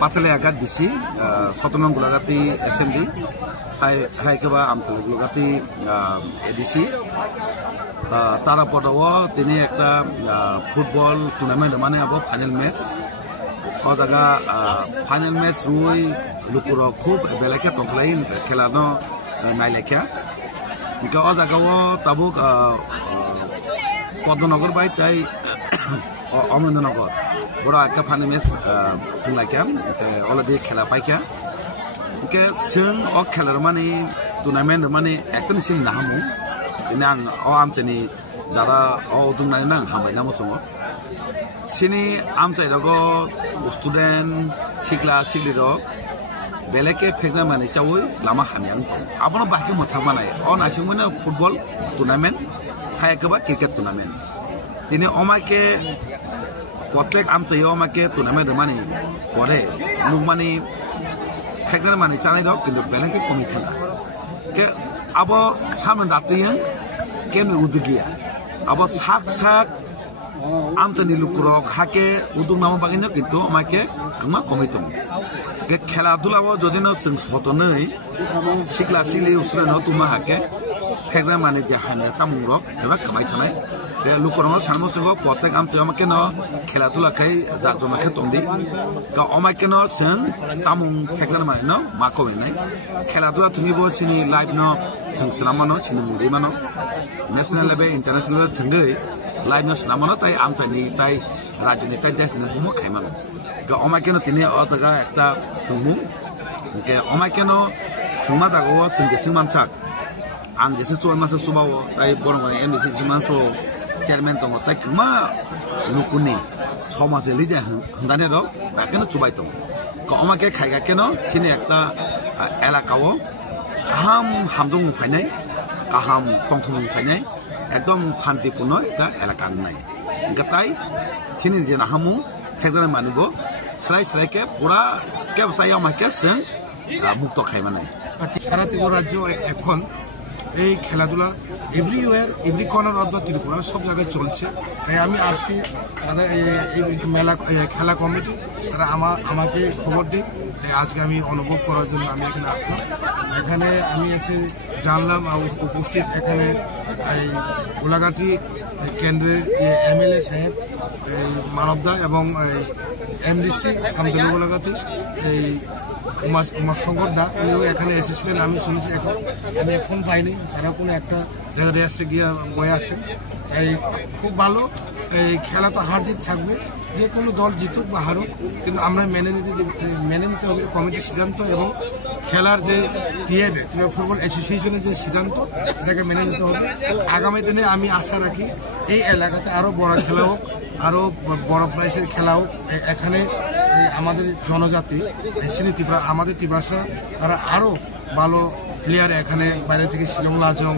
পাতালে আঘাত বেশি 17 নং গোলাঘাটি এসএমডি হাইকেবা আমতলা গোলাঘাটি এডিসি তারা পদাও তিনি একটা ফুটবল টুর্নামেন্ট মানে আবো ফাইনাল ম্যাচ ও জায়গা ফাইনাল ম্যাচ রুই লুকুর খুব বেলাকে তংলাই খেলানো নাইলেখা ও জায়গাও তাবুক পদ্মনগর বাই তাই অমরেন্দ্রনগর বড় একটা ফাইনাল ম্যাচ থুংলাইকা অলরেডি খেলা পাইকা ওকে जों अ खेलार माने टुर्नामेंट माने एकटनि सिम नाहामु बिना आं अ आमचेनि जारा अ दुंनानै नां हामायना मचङो सिनि आमचाइरगो स्टुडेन्ट सिक्ला सिक्लिरक बेलेके फेजा माने चावै लामा हामियां आबनो बाकी मोथां मानाय अ नासिमनो फुटबल टुर्नामेंट हायकबा क्रिकेट टुर्नामेंट तिनि अमाके प्रत्येक आमचाइयो अमाके टुर्नामेंट माने परे नुक माने फेगन माने चानाय दक किन्तु बेलेके कमी थांगा के अब सामन दातियं केमनि उदगिया अब साक साक आमचानि लुकुरक हाके उदुग नामा बागिनो किन्तु माके कमा कमी दं के खेला दुलाव जदिनो जों सतनै सिक्ला सिलि उस्रानो तुमा हाके फेगन माने जे हाने सामुरक एबा कमाय थानाय बे लुकुरनो सानमो जों प्रत्येक आमचाय माके न खेला दुलाखाय जाजमाखे तंदि का अमाके न जों सामुं फेगन माने न मा कमिनाय खेला दुला तुमिबो सिनि लाइभ न जों सलामानो सिनि मुदिमानो नेशनल लेभेल इंटरनेशनल थंगै लाइभ न सलामानो ताई आमचायनि ताई राज्यनि ताई देशनि बुमो खायमानो का अमाके न तिनि अ जगा एकटा थंमु के अमाके न थंमा दागो जों जेसिं मानसाक आं जेसिं चय मास सुबावो ताई बरंगानि एमबिसि जिमानचो चेयरमैन दङ ताई कमा लुकुनि समाज लिडा हंदाने रक ताकेनो चुबाय दङ का अमाके खायगाकेनो सिनि एकटा एलाकाओ गाहाम हामदं फायनाय गाहाम तंथं फायनाय एकदम शांतिपूर्ण একটা এলাকা নাই গতাই সিনি যে নাহামু ফেজার মানবো স্রাই স্রাইকে পুরা স্কেপ চাই আমাকে जों মুক্ত খাইমানাই সারা ত্রিপুরা রাজ্য এখন এই খেলাধুলা everywhere every corner of the Tripura সব জায়গায় চলছে তাই আমি আজকে তাদের এই মেলা খেলা কমিটি তারা আমাকে খবর দিই তাই আজকে আমি অনুভব করার জন্য আমি এখানে আসলাম এখানে আমি এসে জানলাম উপস্থিত এখানে এই গোলাঘাটি কেন্দ্রের এমএলএ সাহেব মানবদা এবং এমডিসি আমতলা গোলাঘাটি এই উমা শঙ্কর দা উনিও এখানে এসেছিলেন আমি শুনেছি আমি এখন পাইনি তারা কোনো একটা রেসে গিয়ে বয়ে আসে এই খুব ভালো এই খেলা তো হার জিত থাকবে যে কোনো দল জিতুক বা হারুক কিন্তু আমরা মেনে নিতে হবে কমিটির সিদ্ধান্ত এবং খেলার যে টিএফএ ত্রিপুরা ফুটবল অ্যাসোসিয়েশনের যে সিদ্ধান্ত সেটাকে মেনে নিতে হবে আগামী দিনে আমি আশা রাখি এই এলাকাতে আরও বড় খেলা হোক আরও বড় প্রাইসের খেলা হোক এখানে আমাদের জনজাতি সিনি ত্রিপুরা আমাদের ত্রিপুরা তারা আরও ভালো প্লেয়ার এখানে বাইরে থেকে শিলং লাজং